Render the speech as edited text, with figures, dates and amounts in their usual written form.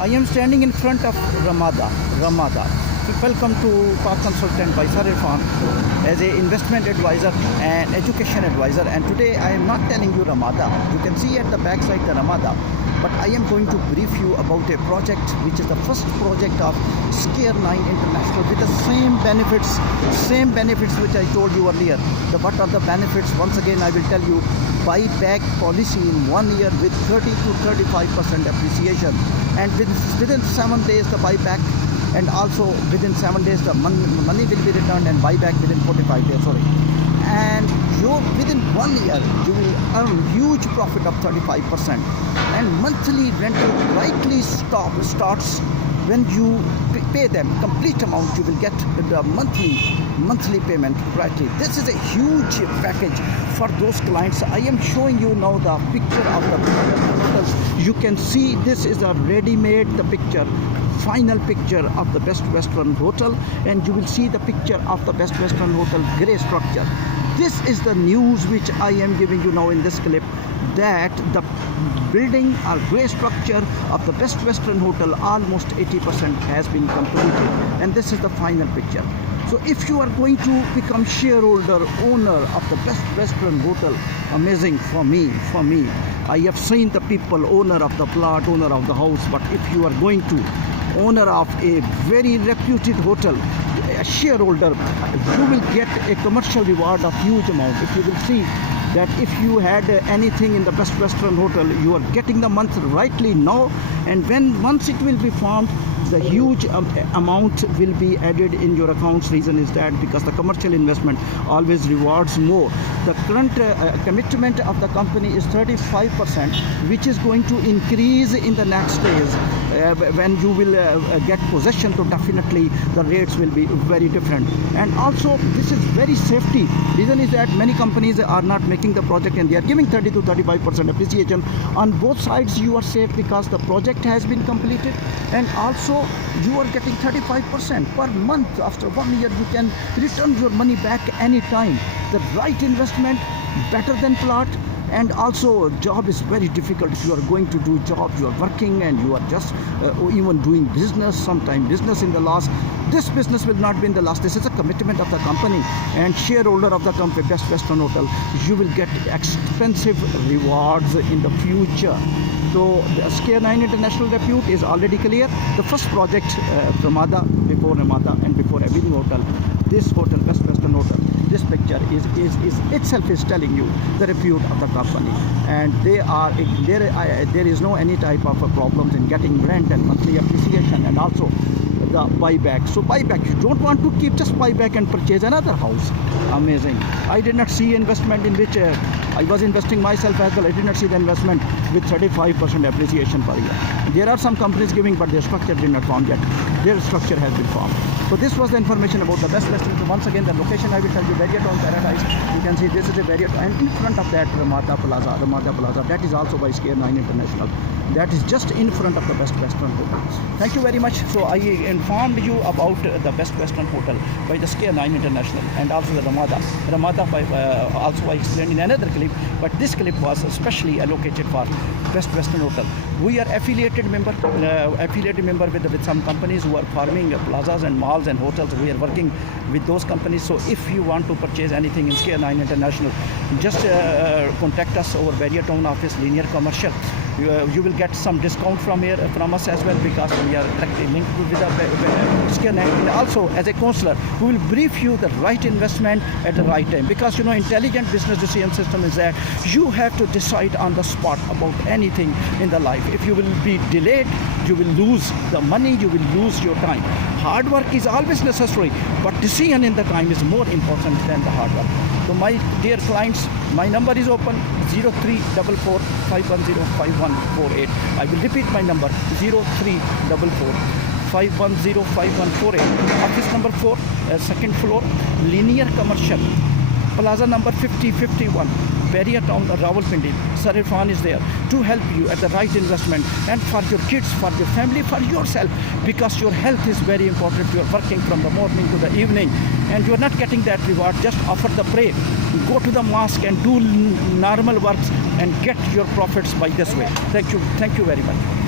I am standing in front of Ramada. Welcome to Park Consultant by Sir Irfan as an investment advisor and education advisor. And today I am not telling you Ramada. You can see at the back side the Ramada. But I am going to brief you about a project which is the first project of Scare 9 International with the same benefits which I told you earlier. What are the benefits? Once again I will tell you: buyback policy in 1 year with 30 to 35% appreciation, and within 7 days the buyback, and also within 7 days the money will be returned, and buyback within 45 days. And within 1 year you will earn huge profit of 35%, and monthly rental rightly starts when you pay them complete amount. You will get the monthly payment rightly. This is a huge package for those clients. I am showing you now the picture of the hotels. You can see this is a ready-made final picture of the Best Western Hotel, and you will see the picture of the Best Western Hotel grey structure. This is the news which I am giving you now in this clip, that the building or grey structure of the Best Western Hotel almost 80% has been completed, and this is the final picture. So if you are going to become shareholder owner of the Best Western Hotel, amazing for me. I have seen the people, owner of the plot, owner of the house, but if you are going to owner of a very reputed hotel, a shareholder, you will get a commercial reward of huge amount. If you will see that if you had anything in the Best Western Hotel, you are getting the month rightly now, and once it will be formed, the huge amount will be added in your accounts. Reason is that because the commercial investment always rewards more. The current commitment of the company is 35%, which is going to increase in the next days. When you will get possession, so definitely the rates will be very different. And also this is very safety. Reason is that many companies are not making the project and they are giving 30 to 35% appreciation. On both sides you are safe because the project has been completed, and also you are getting 35% per month. After 1 year you can return your money back anytime. The right investment, better than plot. And also job is very difficult. If you are going to do job, you are working and you are just even doing business, sometime business in the loss. This business will not be in the loss. This is a commitment of the company, and shareholder of the company Best Western Hotel, you will get expensive rewards in the future. So the Scare 9 International repute is already clear. The first project, Ramada, before Ramada and before Avenue Hotel, this hotel, Best Western Hotel, this picture is itself is telling you the repute of the company, and there is no any type of problems in getting rent and monthly appreciation, and also the buyback. So buyback, you don't want to keep just buyback and purchase another house. Amazing. I did not see investment in which I was investing myself as well. I did not see the investment with 35% appreciation per year. There are some companies giving, but their structure did not form yet. Their structure has been formed. So this was the information about the Best Western. So once again, the location I will tell you, Barriertown Paradise. You can see this is a Barriertown, and in front of that Ramada Plaza, that is also by Scare 9 International. That is just in front of the Best Western Hotel. Thank you very much. So I informed you about the Best Western Hotel by the Scare 9 International, and also the Ramada by, also I explained in another clip, but this clip was specially allocated for Best Western Hotel. We are affiliated member with some companies who are forming plazas and malls and hotels. We are working with those companies. So if you want to purchase anything in Scare 9 International, just contact us over Barriertown office, Linear Commercial. You will get some discount from us as well, because we are directly linked with the Scare 9. And also as a counselor, we will brief you the right investment at the right time, because intelligent business decision system is that you have to decide on the spot about anything in the life. If you will be delayed, you will lose the money, you will lose your time. Hard work is always necessary, but decision in the time is more important than the hard work. So my dear clients, my number is open: 0344 510 5148. I will repeat my number: 0344 510 5148. Office number 4, second floor, Linear Commercial, Plaza number 5051, Barriertown, Rawalpindi. Sir Irfan is there to help you at the right investment, and for your kids, for your family, for yourself, because your health is very important. You are working from the morning to the evening and you are not getting that reward. Just offer the pray, go to the mosque and do normal works and get your profits by this way. Thank you very much.